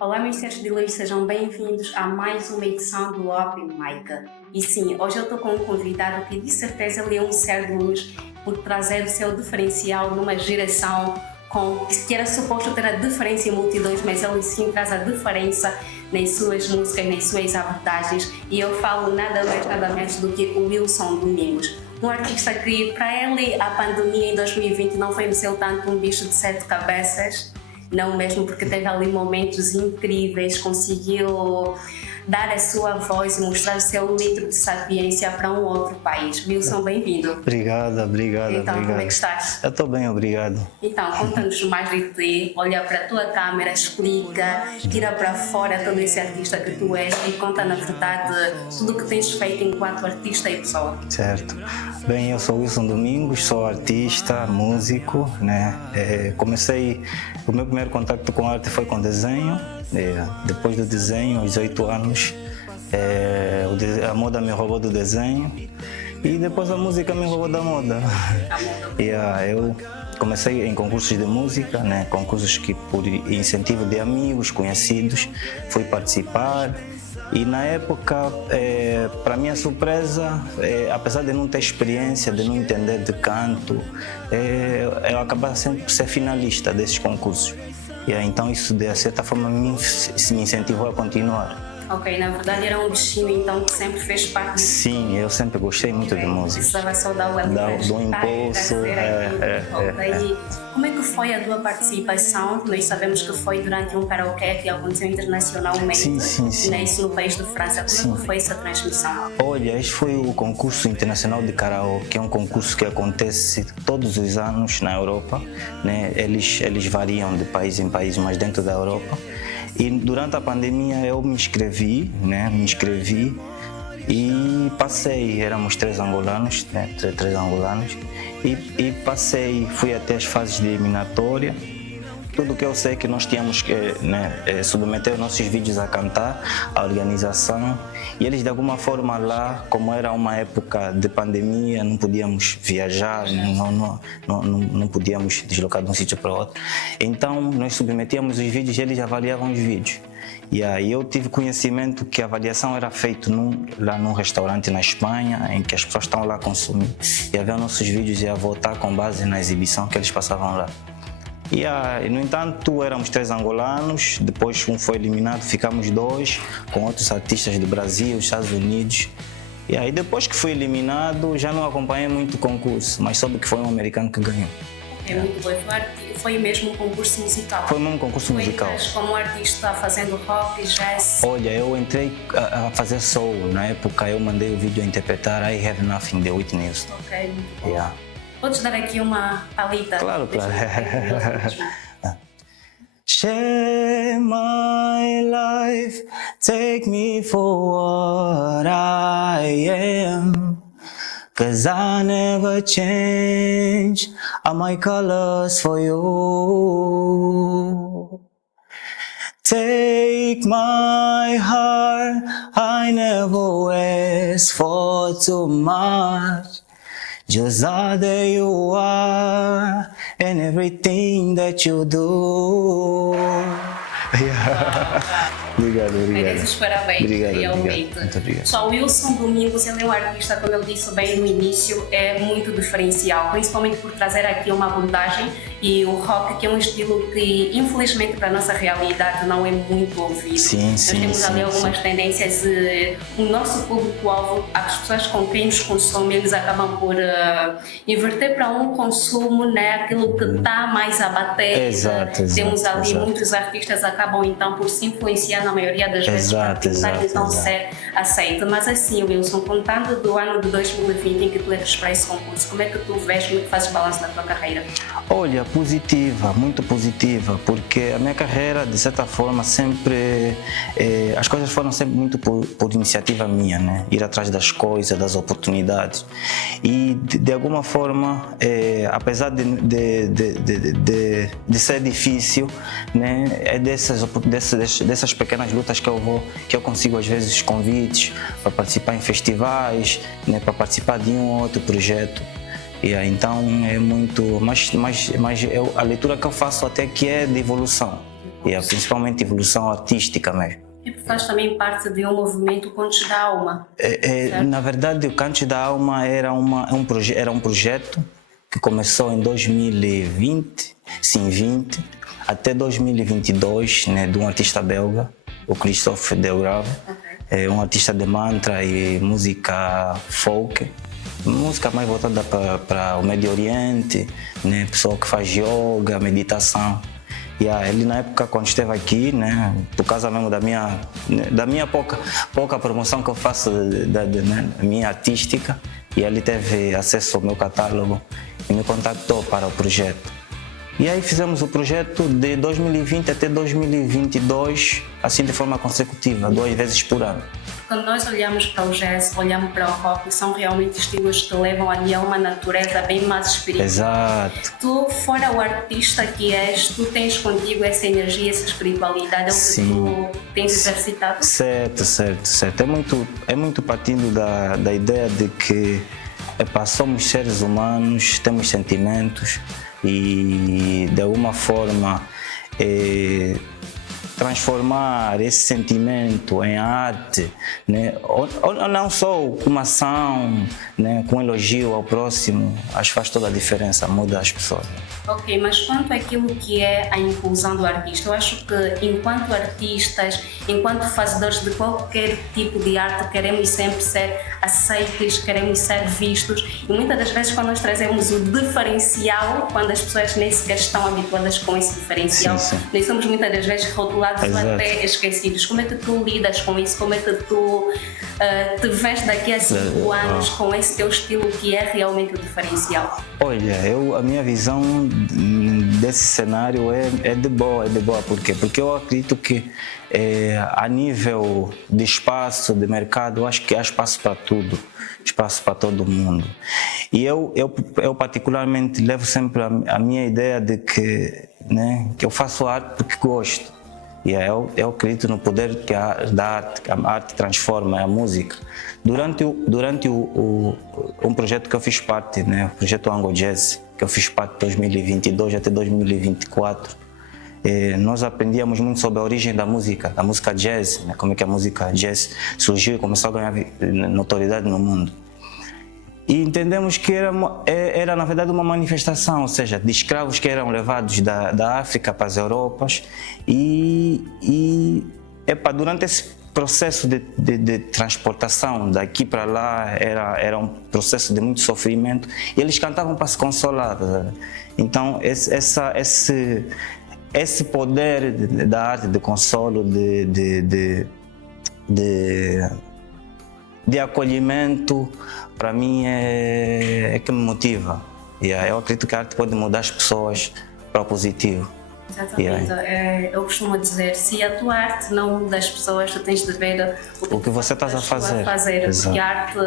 Olá, meus seres de luz, sejam bem-vindos a mais uma edição do Open Mic. E sim, hoje eu estou com um convidado que de certeza ele é um ser de luz por trazer o seu diferencial numa geração que era suposto ter a diferença em multidões, mas ele sim traz a diferença nas suas músicas, nas suas abordagens. E eu falo nada mais, nada menos do que o Wilson Domingos. Um artista que, para ele, a pandemia em 2020 não foi tanto um bicho de 7 cabeças, não mesmo, porque teve ali momentos incríveis, conseguiu dar a sua voz e mostrar o seu litro de sapiência para um outro país. Wilson, bem-vindo. Obrigado. Então, como é que estás? Eu estou bem, obrigado. Então, conta-nos mais de ti, olha para a tua câmera, explica, tira para fora todo esse artista que tu és e conta, na verdade, tudo o que tens feito enquanto artista e pessoa. Certo. Bem, eu sou Wilson Domingos, sou artista, músico, né? O meu primeiro contato com arte foi com desenho. Depois do desenho, aos 8 anos, a moda me roubou do desenho e depois a música me roubou da moda. Eu comecei em concursos de música, né? Concursos que por incentivo de amigos, conhecidos, fui participar. E na época, para minha surpresa, apesar de não ter experiência, de não entender de canto, eu acabava sempre por ser finalista desses concursos. Então isso de certa forma me incentivou a continuar. Ok, na verdade era um destino então que sempre fez parte. Sim, eu sempre gostei muito de música. Precisava só dar o impulso. E como é que foi a tua participação? Nós sabemos que foi durante um karaokê que aconteceu internacionalmente. Sim. Isso no país de França. Como é que foi essa transmissão? Olha, este foi o concurso internacional de karaokê, que é um concurso que acontece todos os anos na Europa, né? Eles variam de país em país, mas dentro da Europa. E durante a pandemia eu me inscrevi e passei. Éramos 3 angolanos, né? Três angolanos, e passei, fui até as fases de eliminatória. Tudo que eu sei que nós tínhamos que submeter os nossos vídeos a cantar, a organização, e eles de alguma forma como era uma época de pandemia, não podíamos viajar, não podíamos deslocar de um sítio para outro, então nós submetíamos os vídeos e eles avaliavam os vídeos. E aí eu tive conhecimento que a avaliação era feita lá num restaurante na Espanha, em que as pessoas estão lá a consumir, e a ver nossos vídeos e a votar com base na exibição que eles passavam lá. No entanto, éramos 3 angolanos, depois um foi eliminado, ficamos 2, com outros artistas do Brasil, dos Estados Unidos. E aí depois que fui eliminado, já não acompanhei muito o concurso, mas soube que foi um americano que ganhou. É muito bom. Foi mesmo um concurso musical? Foi mesmo um concurso musical. Como artista fazendo rock, jazz? Olha, eu entrei a fazer soul. Na época eu mandei o vídeo a interpretar I Have Nothing, de Whitney Houston. Ok, muito bom. Podes dar aqui uma palita? Claro. Share my life, take me for what I am, 'cause I never change all my colors for you. Take my heart, I never asked for too much. Just all that you are and everything that you do. Obrigado. Mereces parabéns, realmente. Muito obrigado. Só o Wilson Domingos, ele é um artista, como eu disse bem no início, é muito diferencial, principalmente por trazer aqui uma abordagem e o rock, que é um estilo que, infelizmente, para a nossa realidade não é muito ouvido. Nós temos ali algumas tendências, o nosso público-alvo, as pessoas com quem nos consomem, eles acabam por inverter para um consumo, né, aquilo que está mais a bater. Exato. Temos ali muitos artistas acabam então por se influenciar na maioria das vezes para tentar então ser aceito. Mas assim, Wilson, contando do ano de 2020 em que tu eres para esse concurso, como é que tu vês, como é que fazes balanço da tua carreira? Olha, positiva, muito positiva, porque a minha carreira, de certa forma, sempre, as coisas foram sempre muito por iniciativa minha, né? Ir atrás das coisas, das oportunidades. E, de alguma forma, apesar de ser difícil, né? É dessas pequenas lutas que eu consigo, às vezes, convites para participar em festivais, né? Para participar de um ou outro projeto. Então é muito, mas a leitura que eu faço até que é de evolução. e principalmente evolução artística mesmo. E faz também parte de um movimento Cantos da Alma. Na verdade, o Cantos da Alma era um projeto que começou em 2020, até 2022, né, de um artista belga, o Christophe Delgrave, um artista de mantra e música folk, música mais voltada para o Médio Oriente, né, pessoa que faz yoga, meditação. Ele na época, quando esteve aqui, né, por causa mesmo da minha pouca promoção que eu faço da minha artística, e ele teve acesso ao meu catálogo e me contactou para o projeto. E aí fizemos o projeto de 2020 até 2022, assim de forma consecutiva, 2 vezes por ano. Quando nós olhamos para o jazz, olhamos para o rock, são realmente estilos que levam ali a uma natureza bem mais espiritual. Exato. Tu, fora o artista que és, tu tens contigo essa energia, essa espiritualidade, é o que tu tens exercitado? Certo. É muito partindo da ideia de que somos seres humanos, temos sentimentos e de alguma forma transformar esse sentimento em arte, né? ou não só com uma ação, né? Com um elogio ao próximo, acho que faz toda a diferença, muda as pessoas. Ok, mas quanto àquilo que é a inclusão do artista, eu acho que enquanto artistas, enquanto fazedores de qualquer tipo de arte, queremos sempre ser aceitos, queremos ser vistos, e muitas das vezes quando nós trazemos o diferencial, quando as pessoas nem sequer estão habituadas com esse diferencial, nós somos muitas das vezes rotulados ou até esquecidos. Como é que tu lidas com isso? Como é que tu te vês daqui a 5 anos com esse teu estilo que é realmente o diferencial? Olha, a minha visão desse cenário é de boa, por quê? Porque eu acredito que a nível de espaço, de mercado, eu acho que há espaço para tudo, espaço para todo mundo. E eu particularmente levo sempre a minha ideia de que, né, que eu faço arte porque gosto. E eu acredito no poder que a arte transforma, a música. Durante um projeto que eu fiz parte, né, o projeto Ango Jazz, que eu fiz parte de 2022 até 2024, nós aprendíamos muito sobre a origem da música jazz, né, como é que a música jazz surgiu e começou a ganhar notoriedade no mundo. E entendemos que era na verdade uma manifestação, ou seja, de escravos que eram levados da África para as Europas durante esse processo de transportação daqui para lá era um processo de muito sofrimento e eles cantavam para se consolar. Então esse poder da arte de consolo, de acolhimento, para mim é que me motiva. Eu acredito que a arte pode mudar as pessoas para o positivo. Exatamente. Eu costumo dizer, se a tua arte não muda as pessoas, tu tens de ver o que você está a fazer. Porque a arte,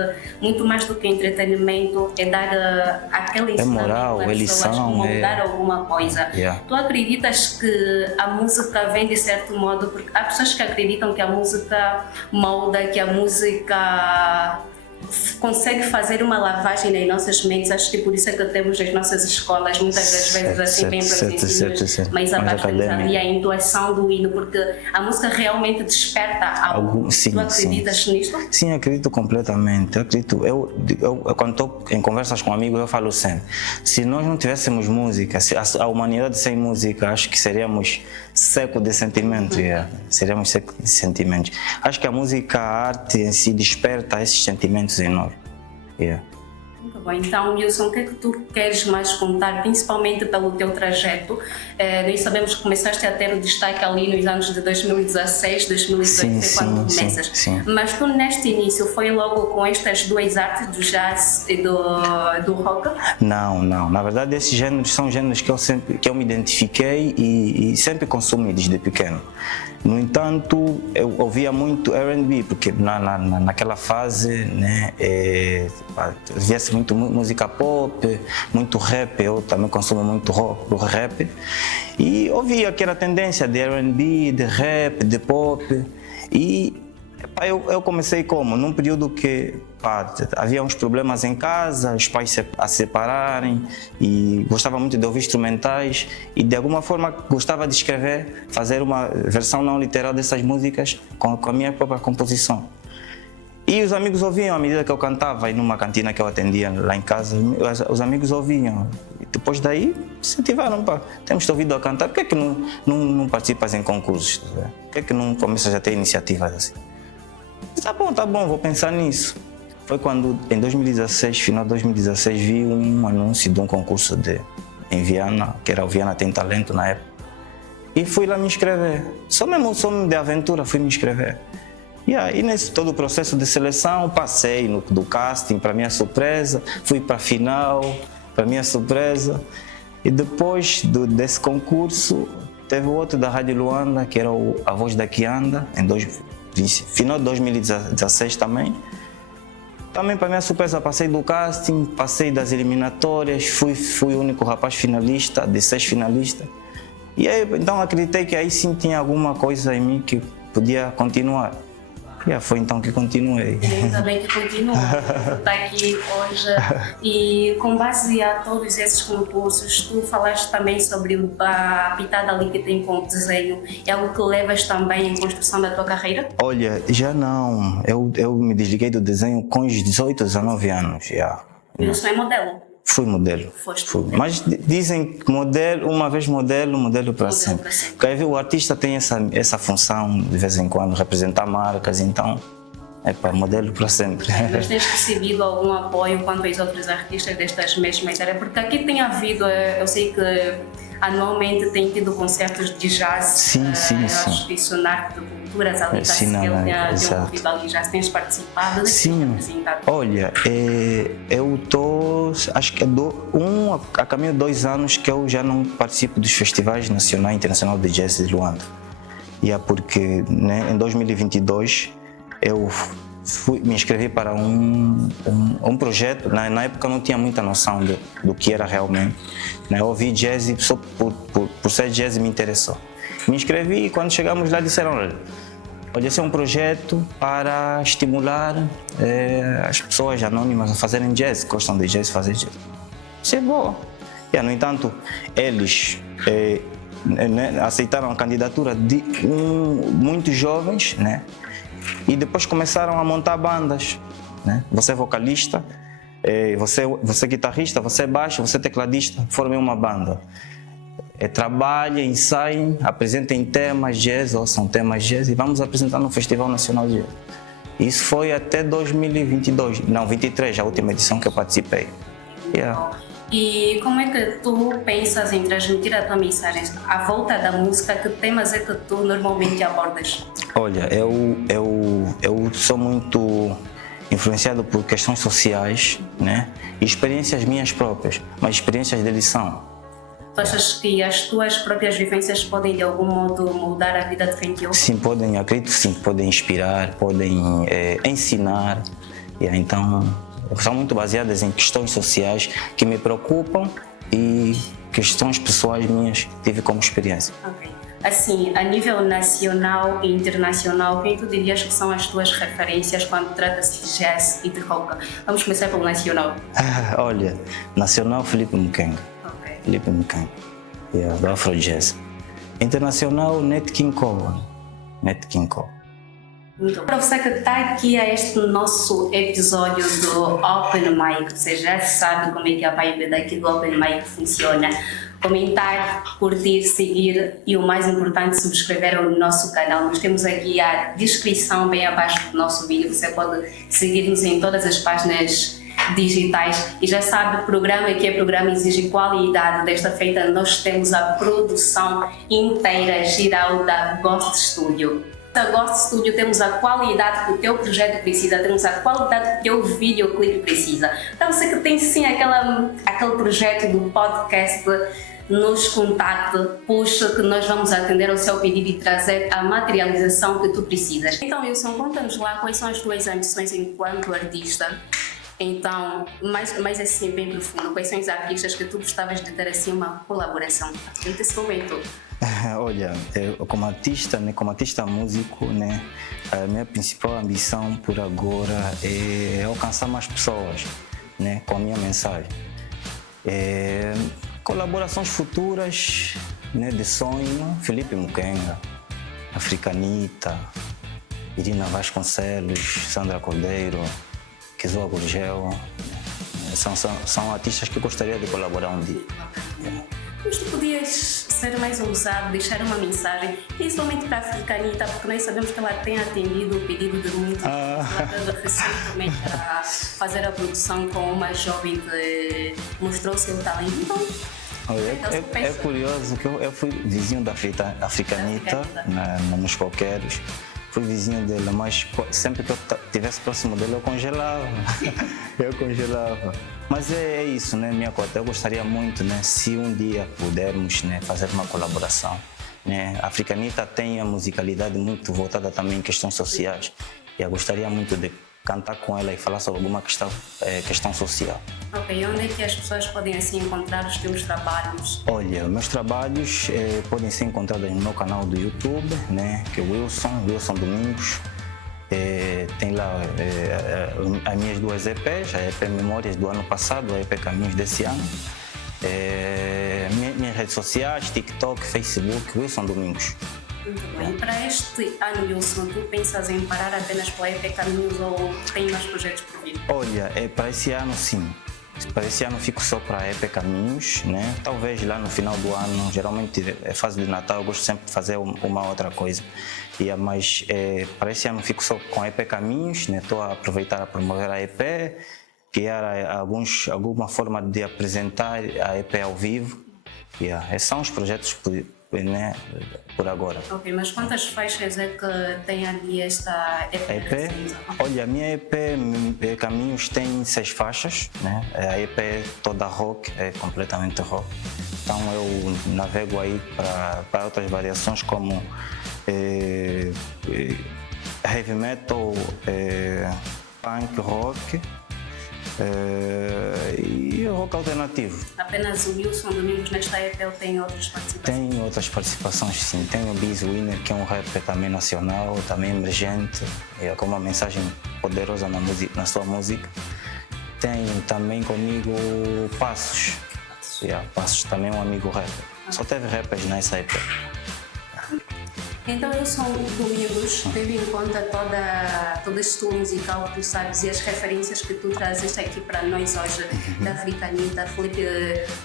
muito mais do que entretenimento, é dar aquele ensinamento moral, às pessoas, mudar alguma coisa. Tu acreditas que a música vem de certo modo, porque há pessoas que acreditam que a música molda, que a música consegue fazer uma lavagem nas nossas mentes. Acho que por isso é que temos as nossas escolas muitas das vezes assim bem presenciais, mas abaixo ali a intuação do hino, porque a música realmente desperta algo. Tu acreditas nisto? Sim, acredito completamente. Eu quando estou em conversas com amigos, eu falo sempre, se nós não tivéssemos música, se a humanidade sem música, acho que seríamos seco de sentimentos. Seríamos secos de sentimentos. Acho que a música, a arte em si desperta esses sentimentos em nós. Muito bem. Então, Wilson, o que é que tu queres mais contar, principalmente pelo teu trajeto? Nós sabemos que começaste a ter o destaque ali nos anos de 2016, 2018, quando começas. Sim. Mas tu, neste início, foi logo com estas duas artes, do jazz e do rock? Não. Na verdade, esses géneros são géneros que eu me identifiquei e sempre consumi desde pequeno. No entanto, eu ouvia muito R&B, porque naquela fase, né, via-se muito música pop, muito rap. Eu também consumo muito rap. E ouvia que era tendência de R&B, de rap, de pop. E Epá, eu comecei como? Num período que havia uns problemas em casa, os pais a se separarem e gostava muito de ouvir instrumentais e de alguma forma gostava de escrever, fazer uma versão não literal dessas músicas com a minha própria composição. E os amigos ouviam à medida que eu cantava e numa cantina que eu atendia lá em casa, os amigos ouviam. E depois daí incentivaram, temos te ouvido a cantar, por que é que não participas em concursos? Por que é que não começas a ter iniciativas assim? Tá bom, vou pensar nisso. Foi quando, em 2016, final de 2016, vi um anúncio de um concurso em Viana, que era o Viana Tem Talento na época. E fui lá me inscrever. Só mesmo de aventura fui me inscrever. E nesse todo o processo de seleção, passei do casting, para minha surpresa, fui para a final, para minha surpresa. E depois desse concurso, teve outro da Rádio Luanda, que era A Voz da Quianda, final de 2016 também. Também, para minha surpresa, passei do casting, passei das eliminatórias, fui o único rapaz finalista, de 6 finalistas. E aí, então acreditei que aí sim tinha alguma coisa em mim que podia continuar. Foi então que continuei. Ainda bem que continua, está aqui hoje. E com base a todos esses concursos, tu falaste também sobre a pitada ali que tem com o desenho. É algo que levas também em construção da tua carreira? Olha, já não. Eu me desliguei do desenho com os 18, 19 anos. E você é modelo? Fui modelo. Fui. Mas dizem que uma vez modelo para sempre. Porque aí o artista tem essa função, de vez em quando, representar marcas, então modelo para sempre. Mas tens recebido algum apoio quanto aos outros artistas destas mesmas áreas? Porque aqui tem havido, eu sei que anualmente tem tido concertos de jazz. Sim. Acho que isso na arte de culturas ali está se ouvido ali, já tens participado? Sim, olha, eu estou, acho que a caminho de 2 anos que eu já não participo dos festivais nacional e internacional de jazz de Luanda. Porque em 2022 eu me inscrevi para um projeto. Na época eu não tinha muita noção do que era realmente. Eu ouvi jazz e só por ser jazz me interessou. Me inscrevi e quando chegamos lá disseram: olha, esse é um projeto para estimular as pessoas anônimas a fazerem jazz, gostam de jazz, fazer jazz. Isso é bom. No entanto, eles aceitaram a candidatura de muitos jovens, e depois começaram a montar bandas. Você é vocalista, você é guitarrista, você é baixo, você é tecladista, formem uma banda. Trabalhem, ensaiem, apresentem temas jazz, ou são temas jazz, e vamos apresentar no Festival Nacional de Jazz. Isso foi até 2023, a última edição que eu participei. E como é que tu pensas em transmitir a tua mensagem à volta da música? Que temas é que tu normalmente abordas? Olha, eu sou muito influenciado por questões sociais, e experiências minhas próprias, mas experiências de lição. Tu achas que as tuas próprias vivências podem de algum modo mudar a vida de quem te ouve? Sim, acredito sim, podem inspirar, podem ensinar, então são muito baseadas em questões sociais que me preocupam e questões pessoais minhas que tive como experiência. Ok. Assim, a nível nacional e internacional, quem tu dirias que são as tuas referências quando trata-se de jazz e de rock? Vamos começar pelo nacional. Olha, nacional, Felipe Mukenga. Ok. Felipe Mukenga, do Afro Jazz. Internacional, Nat King Cole. Para você que está aqui a este nosso episódio do Open Mic, você já sabe como é que a vibe daqui do Open Mic funciona. Comentar, curtir, seguir e o mais importante, subscrever o nosso canal. Nós temos aqui a descrição bem abaixo do nosso vídeo. Você pode seguir-nos em todas as páginas digitais e já sabe, o programa aqui é programa exige qualidade. Desta feita nós temos a produção inteira geral da Ghost Studio. Da Ghost Studio temos a qualidade que o teu projeto precisa, temos a qualidade que o teu videoclipe precisa. Para você que tem sim aquele projeto do podcast, nos contacte, puxa que nós vamos atender ao seu pedido e trazer a materialização que tu precisas. Então, Wilson, conta-nos lá quais são as tuas ambições enquanto artista. Então, mas assim, bem profundo, quais são os artistas que tu gostavas de ter assim uma colaboração? Entre esse momento. Olha, como artista, né, como artista músico, né, a minha principal ambição por agora é alcançar mais pessoas, né, com a minha mensagem. Colaborações futuras, né, de sonho, Felipe Mukenga, Africanita, Irina Vasconcelos, Sandra Cordeiro, Kizua Gurgel, são artistas que eu gostaria de colaborar um dia. Mas tu podias ser mais ousado, deixar uma mensagem, principalmente para a Africanita, porque nós sabemos que ela tem atendido o pedido de muitos. Ela teve recentemente a fazer a produção com uma jovem que mostrou o seu talento. Então, É curioso que eu fui vizinho da Africanita nos coqueiros. Fui vizinho dela, mas sempre que eu estivesse próximo dela eu congelava. Eu congelava. Mas é isso, né, minha cota? Eu gostaria muito, né, se um dia pudermos, né, fazer uma colaboração. Né? A Africanita tem a musicalidade muito voltada também em questões sociais. E eu gostaria muito de cantar com ela e falar sobre alguma questão social. Ok, onde é que as pessoas podem assim encontrar os teus trabalhos? Olha, meus trabalhos podem ser encontrados no meu canal do YouTube, né, que é Wilson Domingos. Tem lá as minhas duas EPs, a EP Memórias do ano passado, a EP Caminhos desse ano. Minhas redes sociais, TikTok, Facebook, Wilson Domingos. Muito bem. Para este ano, Wilson, tu pensas em parar apenas com a EP Caminhos ou tem mais projetos por vir? Olha, para esse ano sim. Para esse ano fico só para a EP Caminhos, né? Talvez lá no final do ano, geralmente é fase de Natal, eu gosto sempre de fazer uma outra coisa. Mas para esse ano fico só com a EP Caminhos, né? Estou a aproveitar a promover a EP, criar alguma forma de apresentar a EP ao vivo. Esses são os projetos né, por agora. Ok, mas quantas faixas é que tem ali esta EP? Olha, a minha EP Caminhos tem 6 faixas, né? A EP toda rock, é completamente rock. Então eu navego aí para outras variações como heavy metal, punk rock, e rock alternativo. Apenas o Wilson Domingos nesta EP ou tem outras participações? Tem outras participações, sim. Tem o Biz Winner, que é um rapper também nacional, também emergente, com uma mensagem poderosa na sua música. Tem também comigo o Passos. Passos também é um amigo rapper. Só teve rappers nessa EP. Então, Wilson Domingos, tendo em conta todo este estilo musical que tu sabes e as referências que tu trazes aqui para nós hoje, da Africanita, Felipe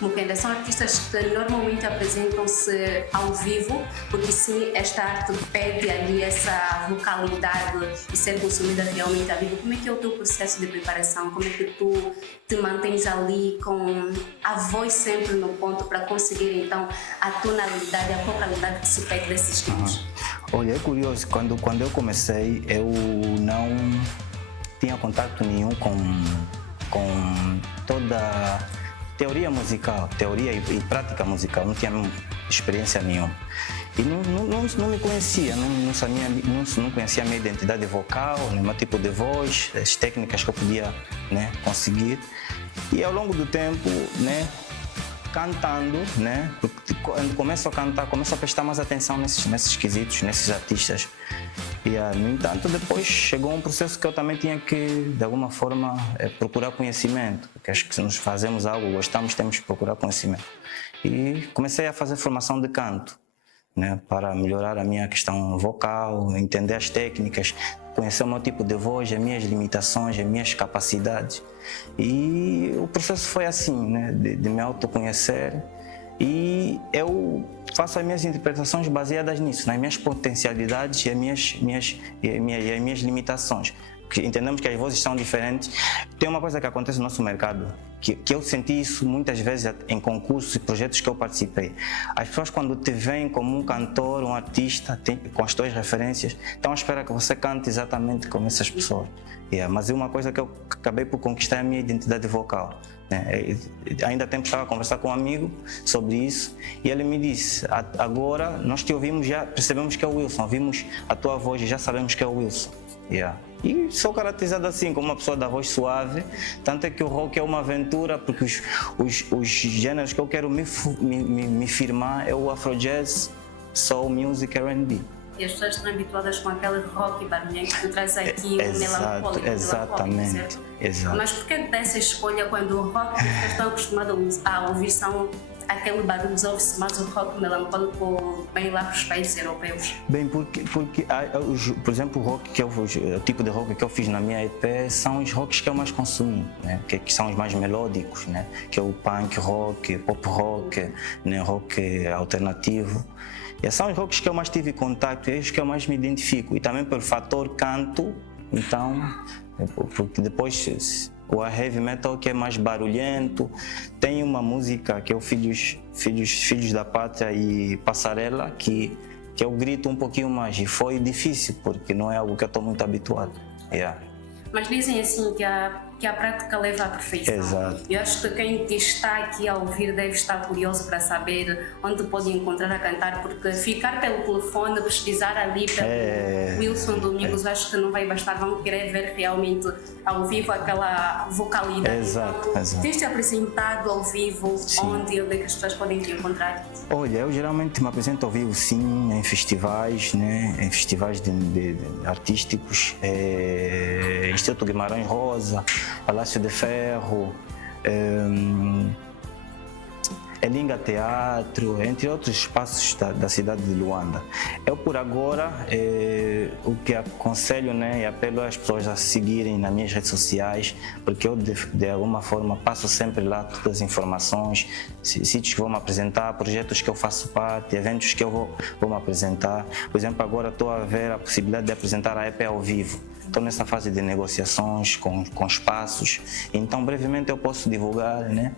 Mukenga, são artistas que normalmente apresentam-se ao vivo, porque sim, esta arte pede ali essa vocalidade e ser consumida realmente ao vivo. Como é que é o teu processo de preparação? Como é que tu te mantens ali com a voz sempre no ponto para conseguir então a tonalidade, a vocalidade que se pede desses tipos? Olha, é curioso, quando eu comecei, eu não tinha contato nenhum com toda a teoria musical, teoria e prática musical, não tinha experiência nenhuma. E não me conhecia, não conhecia a minha identidade vocal, o meu tipo de voz, as técnicas que eu podia, né, conseguir. E ao longo do tempo, né, cantando, né? Porque quando começo a cantar, começo a prestar mais atenção nesses quesitos, nesses artistas. No entanto, depois chegou um processo que eu também tinha que, de alguma forma, procurar conhecimento. Porque acho que se nós fazemos algo, gostamos, temos que procurar conhecimento. E comecei a fazer formação de canto, né? Para melhorar a minha questão vocal, entender as técnicas, conhecer o meu tipo de voz, as minhas limitações, as minhas capacidades. E o processo foi assim, né, de me autoconhecer, e eu faço as minhas interpretações baseadas nisso, nas minhas potencialidades e as minhas limitações. Porque entendemos que as vozes são diferentes. Tem uma coisa que acontece no nosso mercado, que eu senti isso muitas vezes em concursos e projetos que eu participei. As pessoas, quando te veem como um cantor, um artista, com as tuas referências, estão à espera que você cante exatamente como essas pessoas. Mas é uma coisa que eu acabei por conquistar, a minha identidade vocal. Ainda há tempo estava a conversar com um amigo sobre isso e ele me disse: agora nós te ouvimos, já percebemos que é o Wilson, ouvimos a tua voz e já sabemos que é o Wilson. E sou caracterizado assim, como uma pessoa da voz suave, tanto é que o rock é uma aventura, porque os gêneros que eu quero me firmar é o afro-jazz, soul music, R&B. E as pessoas estão habituadas com aquele rock barulhento que tu traz aqui, o melancólico. Exatamente, exato. Mas por que dessa escolha quando o rock que vocês estão acostumados a ouvir são aquele barulho, ouve-se mais o rock melancólico bem lá para os países europeus? Bem, porque por exemplo, o tipo de rock que eu fiz na minha EP são os rocks que eu mais consumi, né? que são os mais melódicos, né? Que é o punk rock, pop rock, né? Rock alternativo. E são os rocks que eu mais tive contato, é os que eu mais me identifico. E também pelo fator canto, então, porque depois o heavy metal que é mais barulhento. Tem uma música que é o Filhos da Pátria e Passarela, que eu grito um pouquinho mais. E foi difícil, porque não é algo que eu estou muito habituado. Yeah. Mas dizem assim que a prática leva à perfeição. Exato. Eu acho que quem te está aqui a ouvir deve estar curioso para saber onde pode encontrar a cantar, porque ficar pelo telefone, pesquisar ali pelo Wilson Domingos, acho que não vai bastar, vão querer ver realmente ao vivo aquela vocalidade. Exato, então, exato. Tens-te apresentado ao vivo, sim, onde e onde é que as pessoas podem te encontrar? Olha, eu geralmente me apresento ao vivo, sim, em festivais, né? Em festivais de artísticos, Instituto Guimarães Rosa, Palácio de Ferro, Elinga Teatro, entre outros espaços da cidade de Luanda. Eu, por agora, o que aconselho, né, e apelo às pessoas a seguirem nas minhas redes sociais, porque eu, de alguma forma, passo sempre lá todas as informações, sítios que vou me apresentar, projetos que eu faço parte, eventos que eu vou me apresentar. Por exemplo, agora estou a ver a possibilidade de apresentar a EP ao vivo. Estou nessa fase de negociações com espaços, então brevemente eu posso divulgar, né?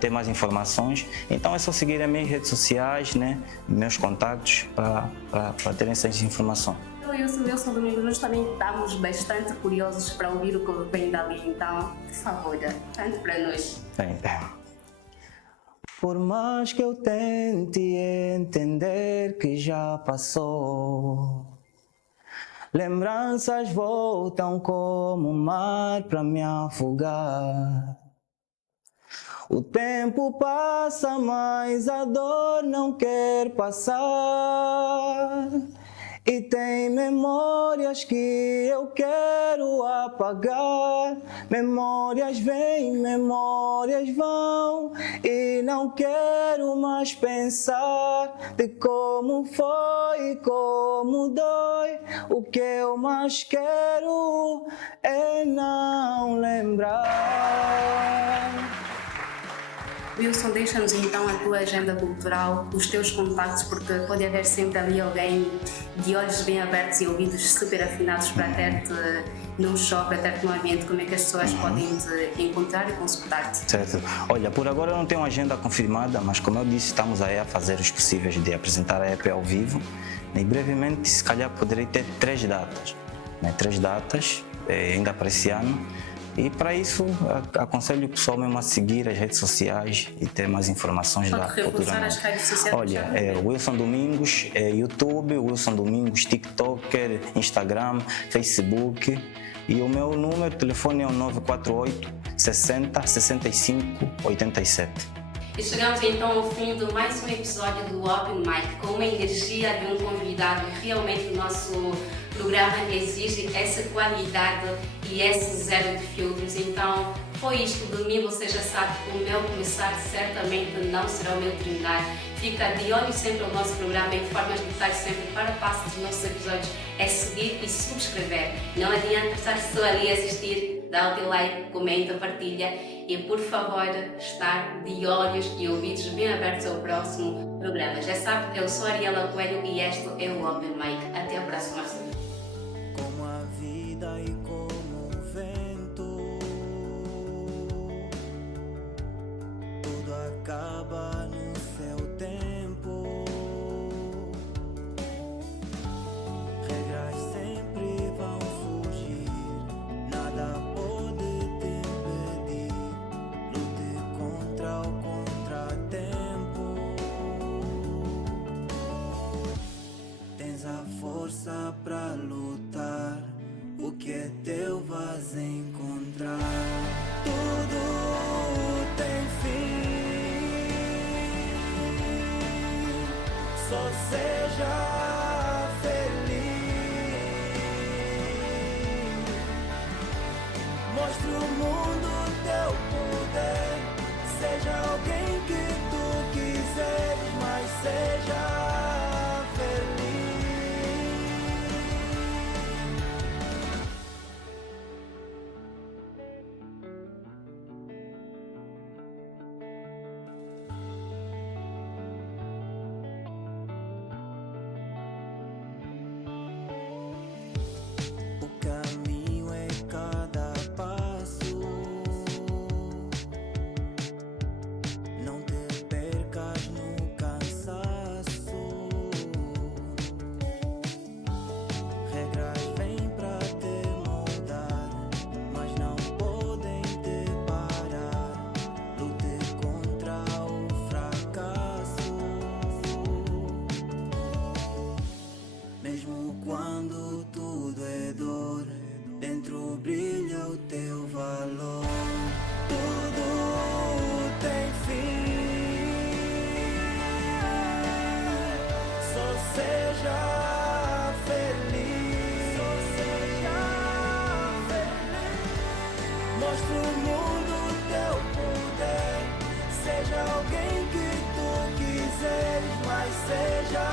Ter mais informações. Então é só seguir as minhas redes sociais, né? Meus contatos para terem essas informações. Eu e o Wilson Domingos, nós também estamos bastante curiosos para ouvir o que vem dali, então, por favor, cante para nós. Bem, por mais que eu tente entender que já passou, lembranças voltam como o mar para me afogar. O tempo passa, mas a dor não quer passar. E tem memórias que eu quero apagar. Memórias vêm, memórias vão. E não quero mais pensar de como foi e como dói. O que eu mais quero é não lembrar. Wilson, deixa-nos então a tua agenda cultural, os teus contactos, porque pode haver sempre ali alguém de olhos bem abertos e ouvidos super afinados para ter-te num show, para ter-te num ambiente. Como é que as pessoas podem te encontrar e consultar-te? Certo. Olha, por agora eu não tenho uma agenda confirmada, mas como eu disse, estamos aí a fazer os possíveis de apresentar a EP ao vivo. E brevemente, se calhar, poderei ter 3 datas. Né? 3 datas, ainda para esse ano. E para isso, aconselho o pessoal mesmo a seguir as redes sociais e ter mais informações lá. Pode reforçar as redes sociais? Olha, Wilson Domingos, YouTube, Wilson Domingos, TikToker, Instagram, Facebook. E o meu número de telefone é o 948 60 65 87. E chegamos então ao fim de mais um episódio do Open Mic, com uma energia de um convidado. Realmente o nosso programa exige essa qualidade e esse zero de filtros. Então foi isto de mim, você já sabe, o meu começar certamente não será o meu terminar. Fica de olho sempre ao nosso programa em formas de estar sempre para passo dos nossos episódios. É seguir e subscrever. Não adianta estar só ali a assistir, dá o teu like, comenta, partilha e por favor estar de olhos e ouvidos bem abertos ao próximo programa. Já sabe, eu sou a Ariela Coelho e este é o Open Mic. Até a próxima. Como a vida e como o vento, tudo acaba no seu tempo. Regras sempre vão surgir, nada pode te impedir. Lute contra o contratempo. Tens a força pra Só seja feliz. Mostre o mundo teu poder. Seja alguém que tu quiseres, mas seja feliz. O caminho é cada passo. Não te percas no cansaço. Regras vêm pra te moldar, mas não podem te parar. Lute contra o fracasso. Mesmo quando tudo é dor, dentro brilha o teu valor. Tudo tem fim. Só seja feliz. Só seja feliz. Mostre o mundo teu poder. Seja alguém que tu quiseres, mas seja